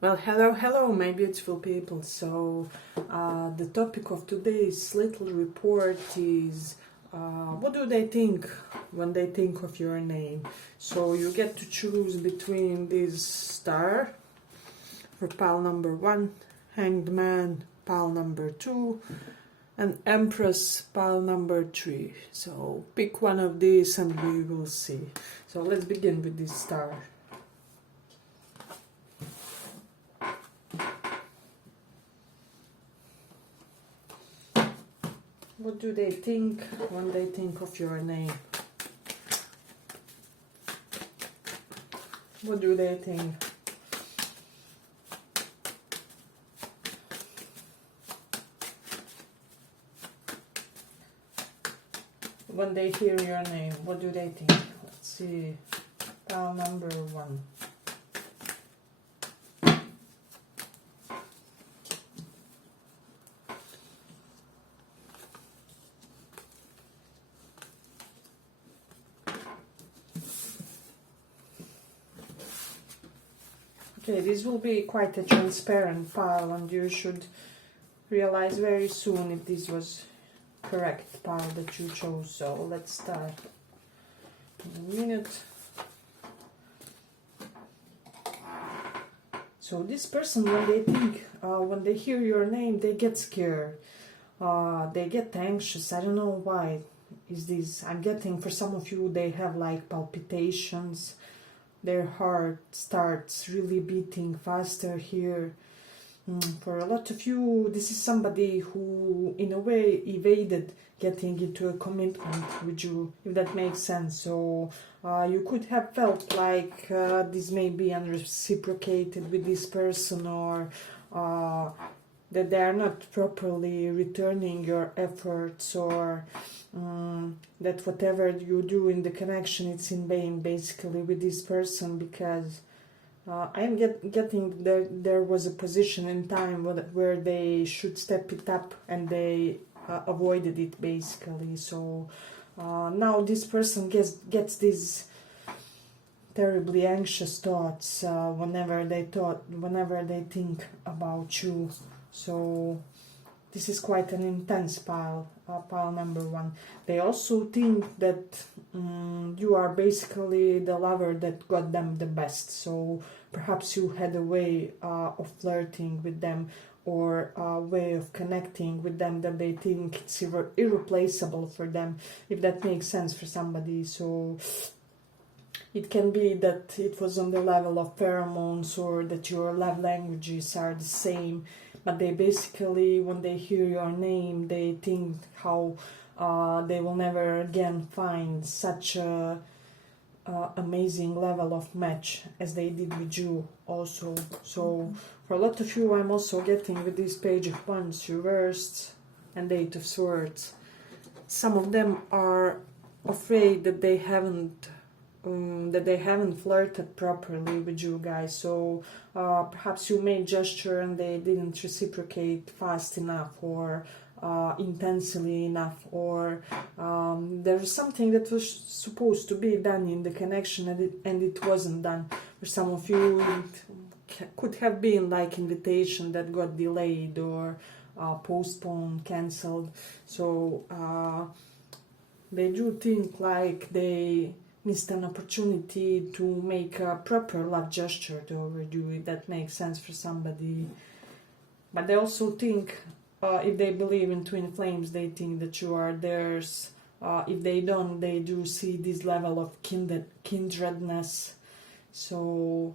Well, hello, my beautiful people. The topic of today's little report is what do they think when they think of your name? So, you get to choose between this star for pile number 1, Hanged Man, pile number 2, and Empress, pile number 3. So, pick one of these and we will see. So, let's begin with this star. What do they think when they think of your name? What do they think? When they hear your name, what do they think? Let's see. Pile number 1. Okay, this will be quite a transparent pile, and you should realize very soon if this was correct pile that you chose. So let's start in a minute. So this person, when they think, when they hear your name, they get scared. They get anxious. I don't know why is this. I'm getting, for some of you, they have like palpitations. Their heart starts really beating faster here. For a lot of you, this is somebody who, in a way, evaded getting into a commitment with you, if that makes sense. So you could have felt like this may be unreciprocated with this person, or that they are not properly returning your efforts, or that whatever you do in the connection, it's in vain, basically, with this person, because I am getting there was a position in time where they should step it up, and they avoided it, basically. So now this person gets these terribly anxious thoughts whenever they think about you. So this is quite an intense pile number 1. They also think that you are basically the lover that got them the best. So perhaps you had a way of flirting with them, or a way of connecting with them that they think it's irreplaceable for them, if that makes sense for somebody. So it can be that it was on the level of pheromones, or that your love languages are the same, but they basically, when they hear your name, they think how they will never again find such a amazing level of match as they did with you also. So for a lot of you, I'm also getting with this Page of Wands reversed and 8 of Swords. Some of them are afraid that they haven't flirted properly with you guys. So perhaps you made gesture and they didn't reciprocate fast enough, or intensely enough, or there's something that was supposed to be done in the connection, and it wasn't done. For some of you, it could have been like invitation that got delayed, or postponed, cancelled. So they do think like they missed an opportunity to make a proper love gesture to overdo it. That makes sense for somebody. But they also think, if they believe in twin flames, they think that you are theirs. If they don't, they do see this level of kindredness. So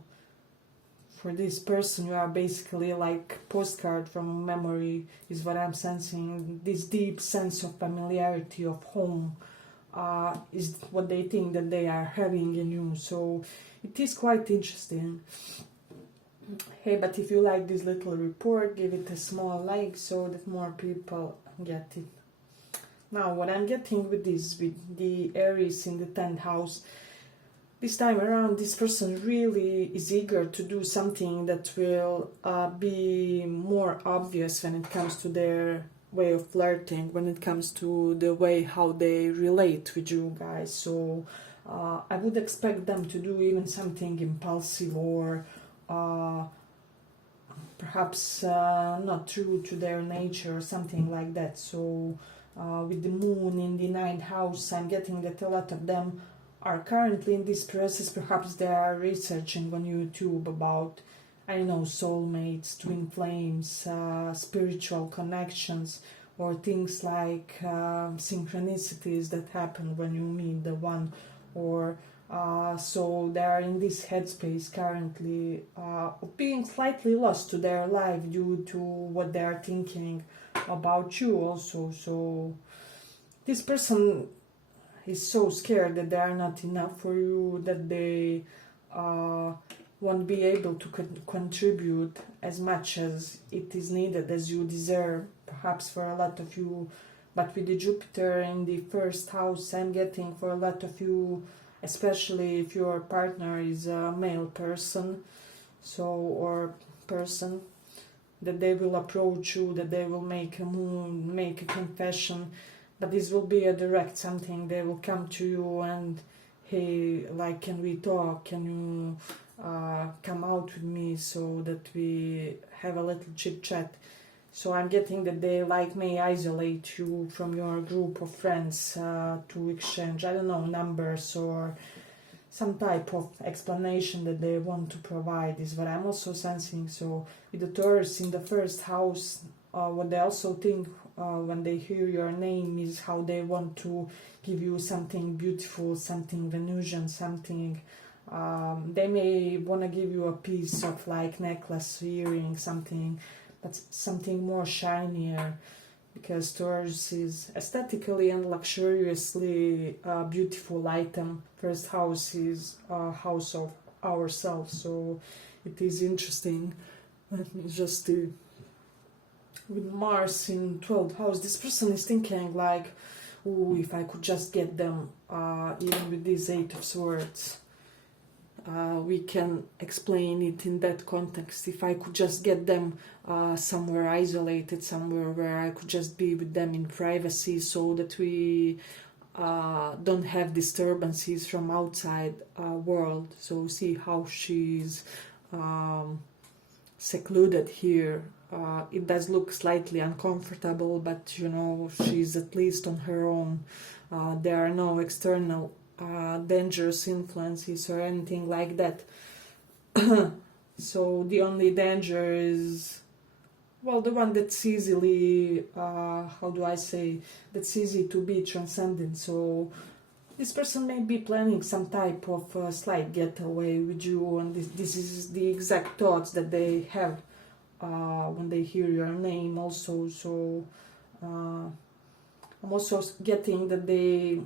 for this person, you are basically like postcard from memory, is what I'm sensing. This deep sense of familiarity, of home, is what they think that they are having in you. So it is quite interesting. Hey, but if you like this little report, give it a small like so that more people get it. Now, what I'm getting with this, with the Aries in the 10th house, this time around, this person really is eager to do something that will be more obvious when it comes to their way of flirting, when it comes to the way how they relate with you guys. So I would expect them to do even something impulsive, or perhaps not true to their nature or something like that. So with the moon in the ninth house, I'm getting that a lot of them are currently in this process. Perhaps they are researching on YouTube about, I don't know, soulmates, twin flames, spiritual connections, or things like synchronicities that happen when you meet the one, or so they are in this headspace currently of being slightly lost to their life due to what they are thinking about you also. So this person is so scared that they are not enough for you, that they won't be able to contribute as much as it is needed, as you deserve, perhaps for a lot of you. But with the Jupiter in the first house, I'm getting for a lot of you, especially if your partner is a male person, so, or person, that they will approach you, that they will make a move, make a confession, but this will be a direct something. They will come to you and, hey, like, can we talk? Can you come out with me so that we have a little chit chat? So I'm getting that they like may isolate you from your group of friends to exchange, I don't know, numbers or some type of explanation that they want to provide is what I'm also sensing. So with the Taurus in the first house, what they also think when they hear your name is how they want to give you something beautiful, something Venusian, something. They may want to give you a piece of like necklace, earring, something, but something more shinier, because Taurus is aesthetically and luxuriously a beautiful item. First house is a house of ourselves, so it is interesting. Let me just with Mars in 12th house, this person is thinking like, oh, if I could just get them, even with this 8 of Swords. We can explain it in that context. If I could just get them somewhere isolated, somewhere where I could just be with them in privacy, so that we don't have disturbances from outside world. So see how she's secluded here. It does look slightly uncomfortable, but you know, she's at least on her own. There are no external dangerous influences or anything like that. So the only danger is, well, the one that's easily, how do I say, that's easy to be transcended. So this person may be planning some type of slight getaway with you, and this is the exact thoughts that they have when they hear your name also. So I'm also getting that they,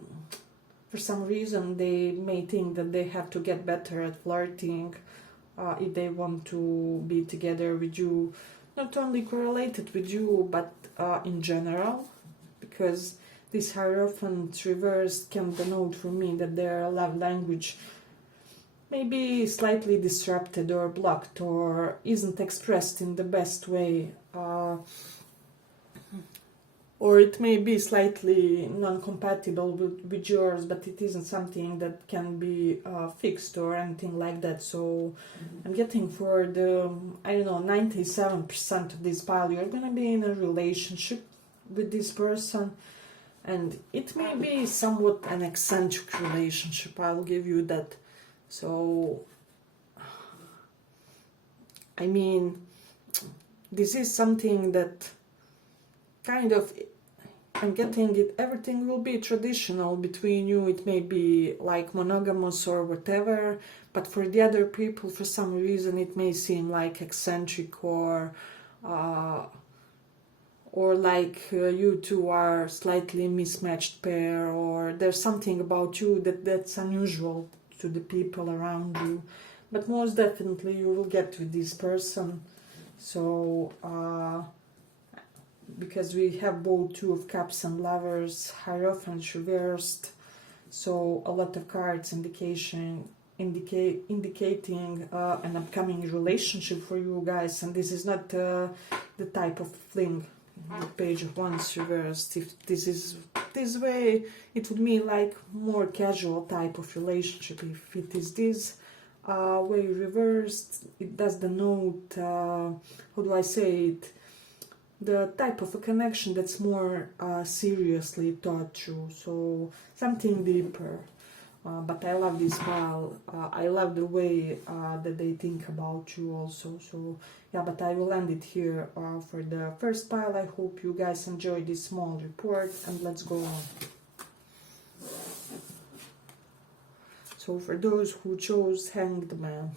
for some reason, they may think that they have to get better at flirting if they want to be together with you. Not only correlated with you, but in general, because this Hierophant reversed can denote for me that their love language may be slightly disrupted or blocked or isn't expressed in the best way. Or it may be slightly non-compatible with yours, but it isn't something that can be fixed or anything like that. So I'm getting for the, I don't know, 97% of this pile, you're going to be in a relationship with this person. And it may be somewhat an eccentric relationship, I'll give you that. So, I mean, this is something that kind of, I'm getting it, everything will be traditional between you. It may be like monogamous or whatever, but for the other people, for some reason, it may seem like eccentric or like you two are slightly mismatched pair, or there's something about you that's unusual to the people around you. But most definitely you will get with this person. So because we have both Two of Cups and Lovers, Hierophant reversed, so a lot of cards indicating an upcoming relationship for you guys. And this is not the type of fling. The Page of Wands reversed. If this is this way, it would mean like more casual type of relationship. If it is this, way reversed, it does denote, how do I say it, the type of a connection that's more seriously thought through, so something deeper. But I love this pile. I love the way that they think about you also. So yeah, but I will end it here for the first pile. I hope you guys enjoyed this small report, and let's go on. So for those who chose Hanged Man,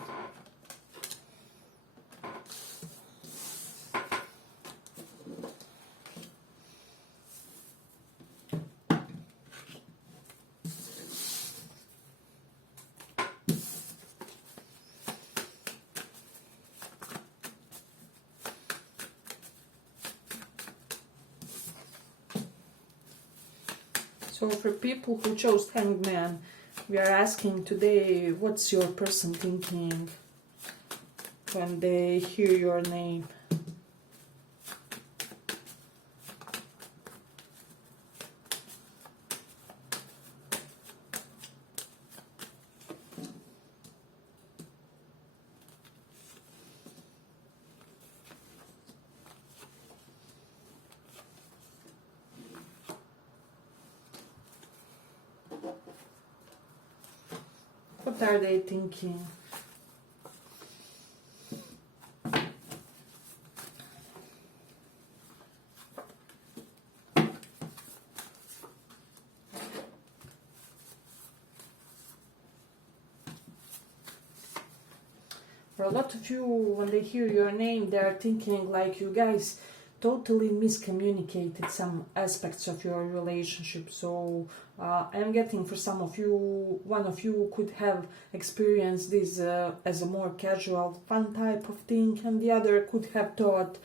so for people who chose Hanged Man, we are asking today, what's your person thinking when they hear your name? What are they thinking? For a lot of you, when they hear your name, they are thinking like you guys totally miscommunicated some aspects of your relationship. So I'm getting for some of you, one of you could have experienced this as a more casual, fun type of thing, and the other could have thought,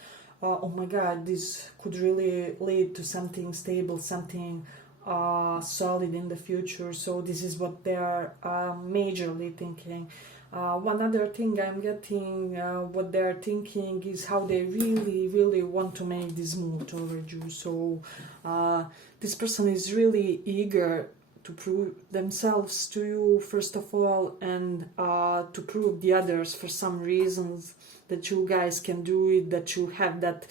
oh my god, this could really lead to something stable, something solid in the future. So this is what they are majorly thinking. One other thing I'm getting, what they're thinking is how they really want to make this move toward you. So this person is really eager to prove themselves to you, first of all, and to prove the others for some reasons that you guys can do it, that you have that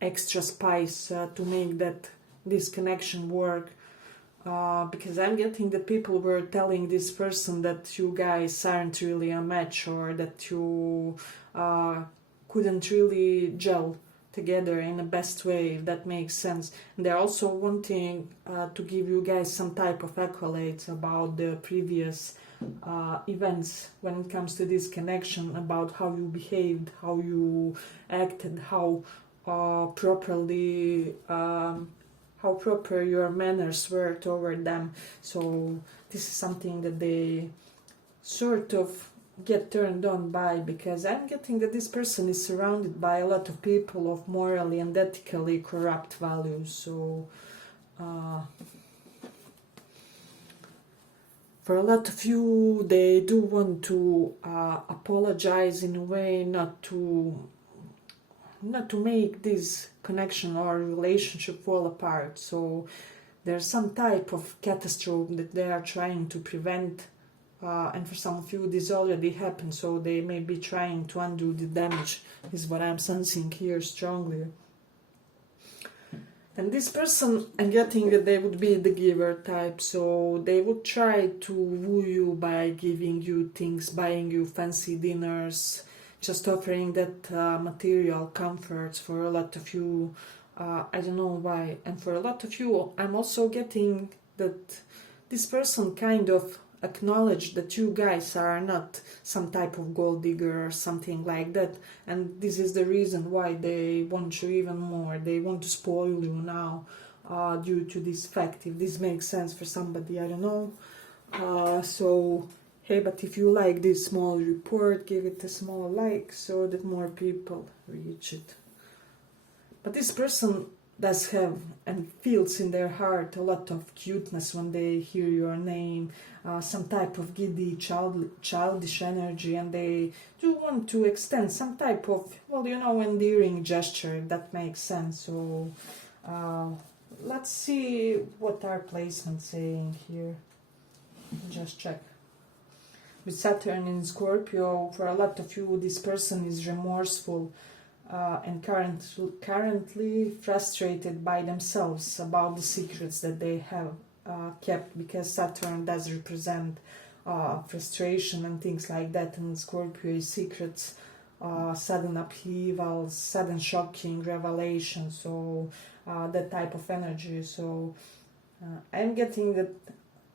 extra spice to make this connection work. Because I'm getting that people were telling this person that you guys aren't really a match, or that you couldn't really gel together in the best way, if that makes sense. And they're also wanting to give you guys some type of accolades about the previous events when it comes to this connection, about how you behaved, how you acted, how properly how proper your manners were toward them. So this is something that they sort of get turned on by, because I'm getting that this person is surrounded by a lot of people of morally and ethically corrupt values. So for a lot of you, they do want to apologize in a way, not to make this connection or relationship fall apart. So there's some type of catastrophe that they are trying to prevent, and for some of you this already happened, so they may be trying to undo the damage, is what I'm sensing here strongly. And this person, I'm getting that they would be the giver type, so they would try to woo you by giving you things, buying you fancy dinners, just offering that material comforts for a lot of you. I don't know why. And for a lot of you, I'm also getting that this person kind of acknowledged that you guys are not some type of gold digger or something like that. And this is the reason why they want you even more. They want to spoil you now due to this fact. If this makes sense for somebody, I don't know. So hey, but if you like this small report, give it a small like so that more people reach it. But this person does have and feels in their heart a lot of cuteness when they hear your name, some type of giddy, childish energy, and they do want to extend some type of, well, you know, endearing gesture, if that makes sense. So let's see what our placement's saying here. Just check. with Saturn in Scorpio, for a lot of you, this person is remorseful and currently frustrated by themselves about the secrets that they have kept, because Saturn does represent frustration and things like that, and Scorpio is secrets, sudden upheavals, sudden shocking revelations, so that type of energy. So I'm getting that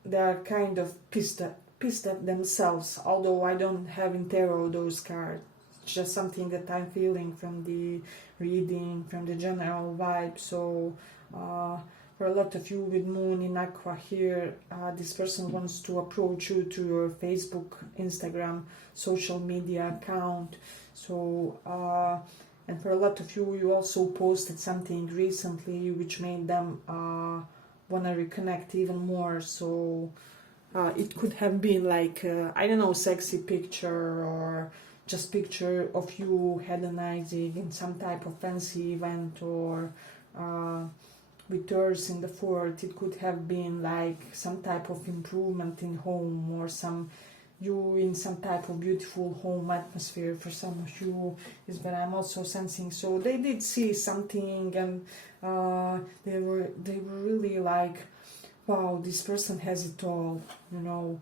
they are kind of pissed at themselves, although I don't have in tarot those cards. It's just something that I'm feeling from the reading, from the general vibe. So for a lot of you with Moon in Aqua here, this person wants to approach you to your Facebook, Instagram, social media account. So and for a lot of you, you also posted something recently which made them want to reconnect even more. So it could have been like I don't know, sexy picture, or just picture of you hedonizing in some type of fancy event, or with Earth in the fourth, it could have been like some type of improvement in home, or some you in some type of beautiful home atmosphere. For some of you is what I'm also sensing. So they did see something, and they were really like, wow, this person has it all, you know.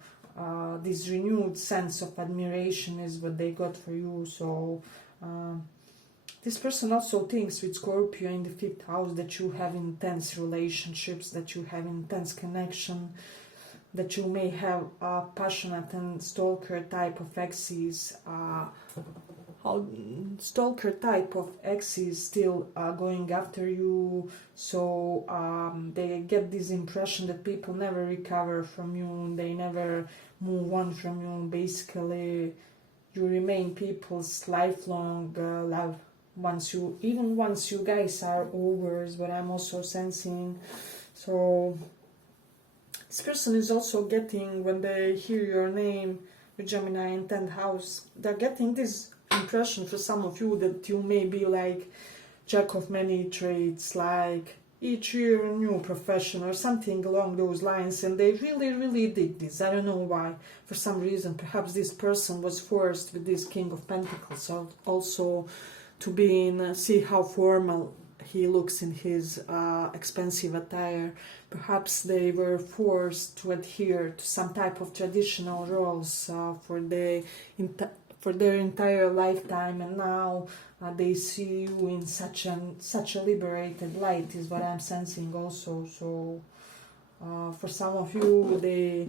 This renewed sense of admiration is what they got for you. So this person also thinks with Scorpio in the 5th house that you have intense relationships, that you have intense connection, that you may have passionate and stalker type of exes. Stalker type of exes still going after you. So they get this impression that people never recover from you, they never move on from you. Basically, you remain people's lifelong love once you guys are over, is what I'm also sensing. So this person is also getting, when they hear your name with Gemini in 10th house, they're getting this impression for some of you that you may be like jack of many trades, like each year a new profession or something along those lines, and they really dig this. I don't know why. For some reason, perhaps this person was forced with this King of Pentacles also to be in, see how formal he looks in his expensive attire. Perhaps they were forced to adhere to some type of traditional roles for their entire lifetime, and now they see you in such a liberated light, is what I'm sensing also. So for some of you, they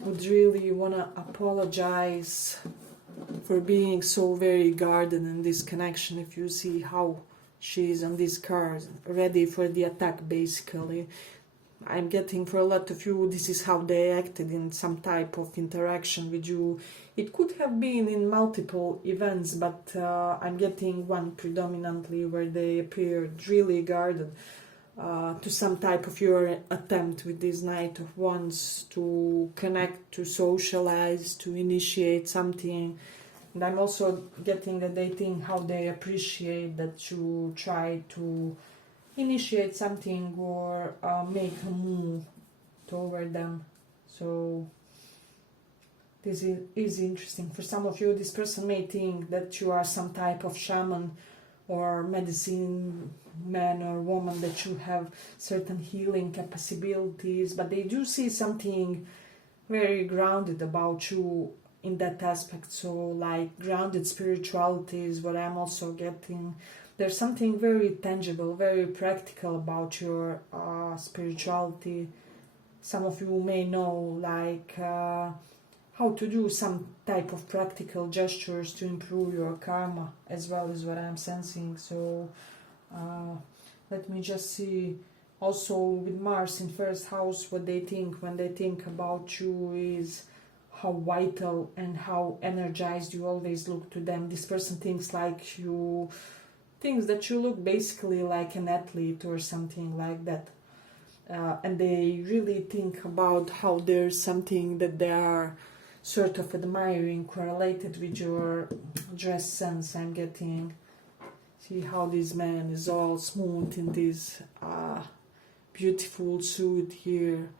would really want to apologize for being so very guarded in this connection. If you see how she is on this card, ready for the attack, basically. I'm getting for a lot of you, this is how they acted in some type of interaction with you. It could have been in multiple events, but I'm getting one predominantly where they appeared really guarded to some type of your attempt with this Knight of Wands to connect, to socialize, to initiate something. And I'm also getting that they think how they appreciate that you try to initiate something or make a move toward them. So this is interesting. For some of you, this person may think that you are some type of shaman or medicine man or woman, that you have certain healing capabilities, but they do see something very grounded about you in that aspect. So like grounded spirituality is what I'm also getting. There's something very tangible, very practical about your spirituality. Some of you may know like how to do some type of practical gestures to improve your karma, as well as what I'm sensing. So let me just see. Also with Mars in 1st house, what they think when they think about you is how vital and how energized you always look to them. This person thinks that you look basically like an athlete or something like that. And they really think about how there's something that they are sort of admiring correlated with your dress sense. I'm getting, see how this man is all smooth in this beautiful suit here.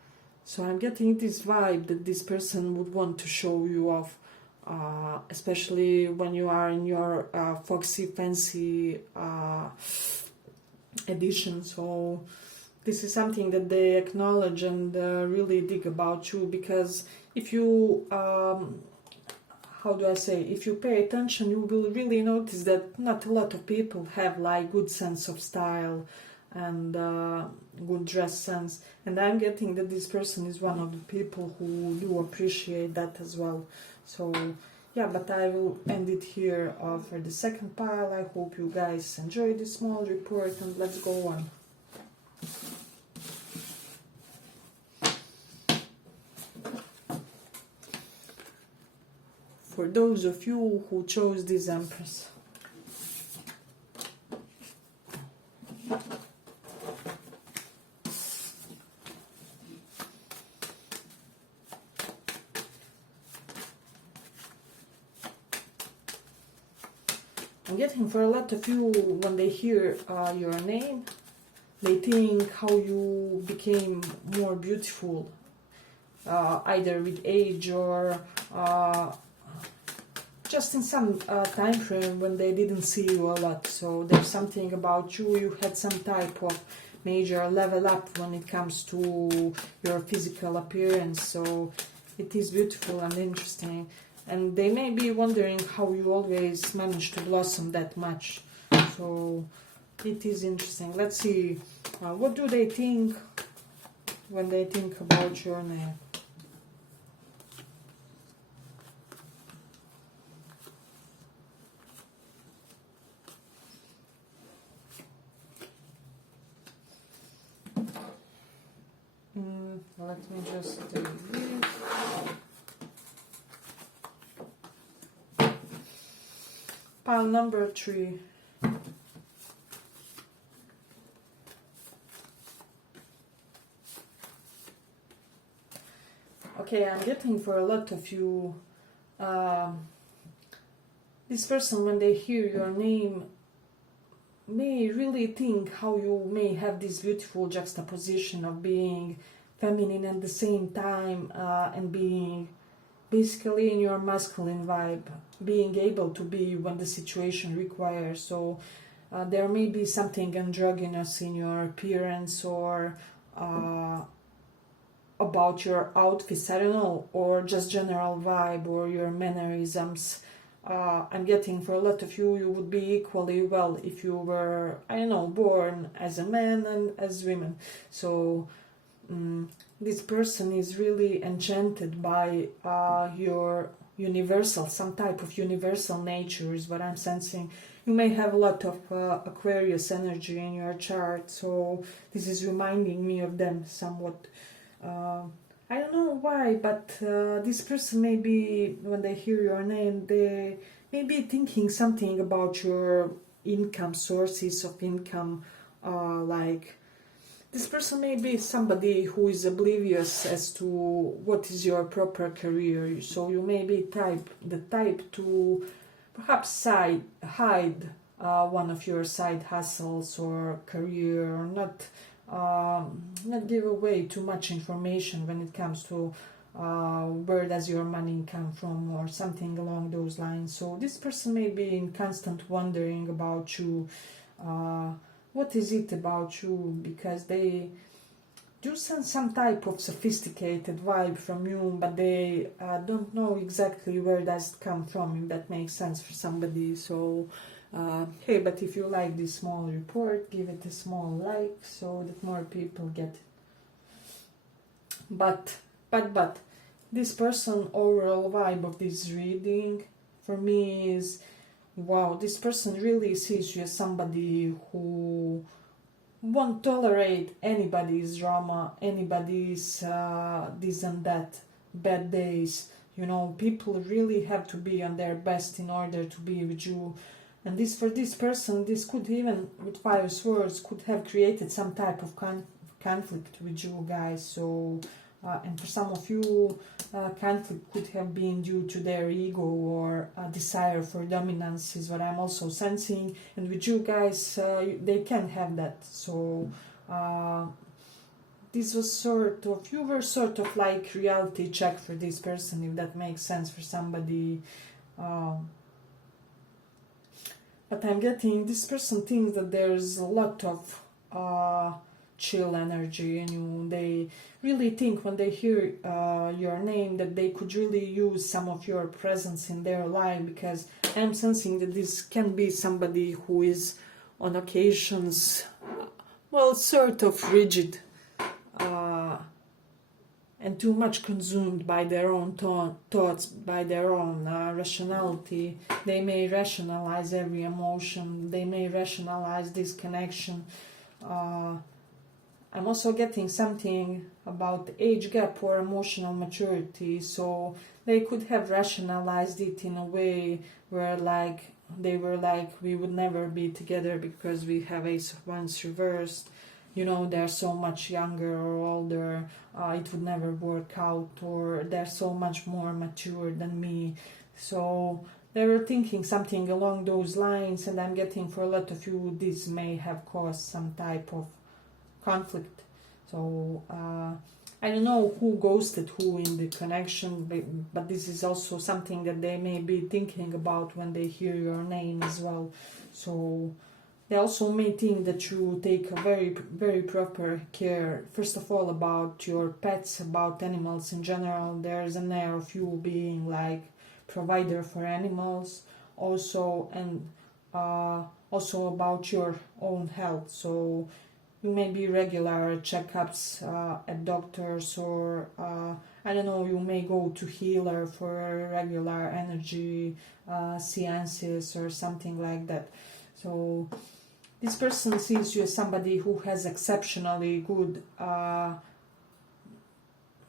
So I'm getting this vibe that this person would want to show you off especially when you are in your foxy, fancy edition. So this is something that they acknowledge and really dig about you, because if you how do I say, if you pay attention, you will really notice that not a lot of people have like good sense of style and good dress sense, and I'm getting that this person is one of the people who do appreciate that as well. So yeah, but I will end it here for the second pile. I hope you guys enjoyed this small report, and let's go on. For those of you who chose this Empress. I'm getting for a lot of you, when they hear your name, they think how you became more beautiful, either with age or just in some time frame when they didn't see you a lot. So there's something about you, you had some type of major level up when it comes to your physical appearance. So it is beautiful and interesting. And they may be wondering how you always manage to blossom that much. So it is interesting. Let's see, what do they think when they think about your name? Let me just do this. Pile number 3. Okay, I'm getting for a lot of you, this person, when they hear your name, may really think how you may have this beautiful juxtaposition of being feminine at the same time and being basically in your masculine vibe, being able to be when the situation requires. So there may be something androgynous in your appearance, or about your outfits, I don't know, or just general vibe or your mannerisms. I'm getting for a lot of you, you would be equally well if you were, I don't know, born as a man and as women. So this person is really enchanted by your universal, some type of universal nature is what I'm sensing. You may have a lot of Aquarius energy in your chart, so this is reminding me of them somewhat. I don't know why, but this person may be, when they hear your name, they may be thinking something about your income, sources of income, like this person may be somebody who is oblivious as to what is your proper career. So you may be the type to perhaps hide one of your side hustles or career, or not give away too much information when it comes to where does your money come from, or something along those lines. So this person may be in constant wondering about you. What is it about you? Because they do sense some type of sophisticated vibe from you, but they don't know exactly where does it come from, if that makes sense for somebody. So hey, but if you like this small report, give it a small like so that more people get it. But this person, overall vibe of this reading for me is, wow, this person really sees you as somebody who won't tolerate anybody's drama, anybody's this and that, bad days. You know, people really have to be on their best in order to be with you. And this, for this person, this could even, with 5 swords, could have created some type of conflict with you guys. So, and for some of you, conflict could have been due to their ego or a desire for dominance, is what I'm also sensing. And with you guys, they can have that. So, this was sort of, you were sort of like reality check for this person, if that makes sense for somebody. But I'm getting this person thinks that there's a lot of chill energy in you. They really think when they hear your name that they could really use some of your presence in their life, because I'm sensing that this can be somebody who is on occasions, well, sort of rigid and too much consumed by their own thoughts, by their own rationality. They may rationalize every emotion, they may rationalize this connection. I'm also getting something about age gap or emotional maturity, so they could have rationalized it in a way where like they were like, we would never be together because we have Ace of Wands reversed, you know, they're so much younger or older, it would never work out, or they're so much more mature than me. So they were thinking something along those lines, and I'm getting for a lot of you this may have caused some type of conflict. So I don't know who ghosted who in the connection, but this is also something that they may be thinking about when they hear your name as well. So they also may think that you take a very, very proper care, first of all, about your pets, about animals in general. There's an air of you being like provider for animals, also, and also about your own health. So you may be regular checkups at doctors, or I don't know, you may go to healer for regular energy seances or something like that. So this person sees you as somebody who has exceptionally good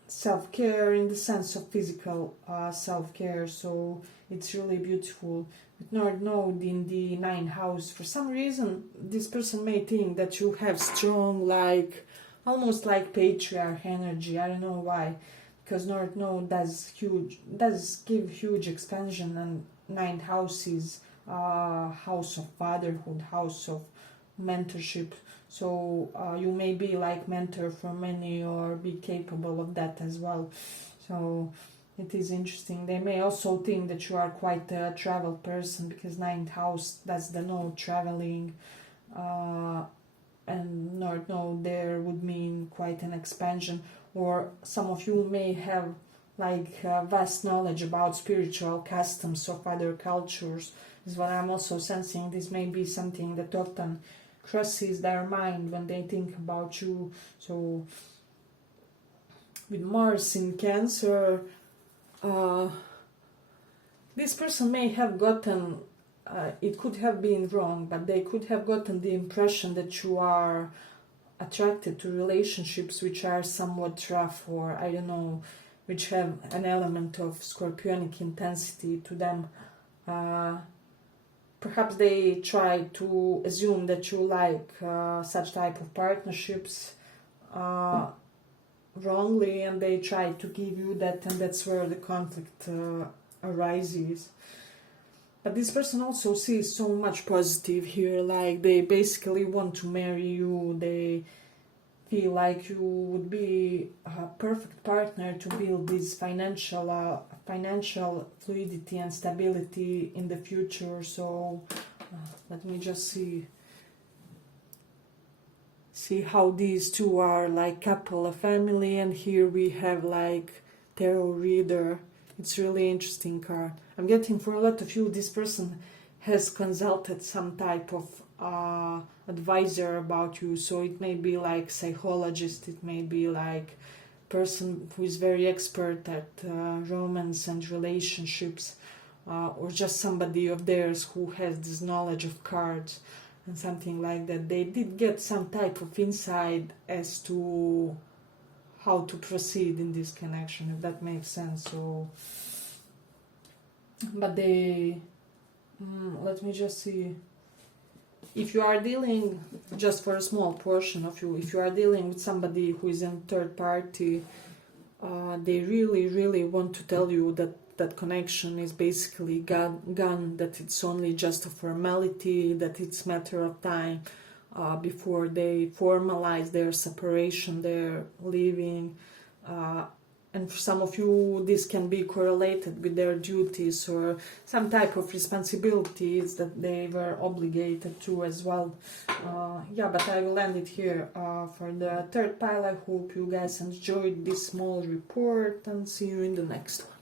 self-care, in the sense of physical self-care, so it's really beautiful. With North Node in the 9th house, for some reason this person may think that you have strong, like almost like patriarch energy. I don't know why, because North Node does give huge expansion, and 9th house is house of fatherhood, house of mentorship. So you may be like mentor for many, or be capable of that as well. So it is interesting. They may also think that you are quite a travel person, because 9th house, that's the node traveling, and North Node there would mean quite an expansion. Or some of you may have like vast knowledge about spiritual customs of other cultures, is what I'm also sensing. This may be something that often crosses their mind when they think about you. So with Mars in Cancer, this person may have gotten, it could have been wrong, but they could have gotten the impression that you are attracted to relationships which are somewhat rough, or I don't know, which have an element of scorpionic intensity to them. Perhaps they try to assume that you like such type of partnerships wrongly, and they try to give you that, and that's where the conflict arises. But this person also sees so much positive here, like they basically want to marry you, they feel like you would be a perfect partner to build this financial fluidity and stability in the future. So let me just see how these two are like couple, a family, and here we have like tarot reader. It's really interesting card. I'm getting for a lot of you, this person has consulted some type of advisor about you. So it may be like psychologist, it may be like person who is very expert at romance and relationships, or just somebody of theirs who has this knowledge of cards and something like that. They did get some type of insight as to how to proceed in this connection, if that makes sense. So, but they, let me just see. If you are dealing, just for a small portion of you, if you are dealing with somebody who is in third party, they really, really want to tell you that that connection is basically gone, that it's only just a formality, that it's matter of time. before they formalize their separation, their leaving. And for some of you, this can be correlated with their duties or some type of responsibilities that they were obligated to as well. Yeah, but I will end it here for the third pile. I hope you guys enjoyed this small report, and see you in the next one.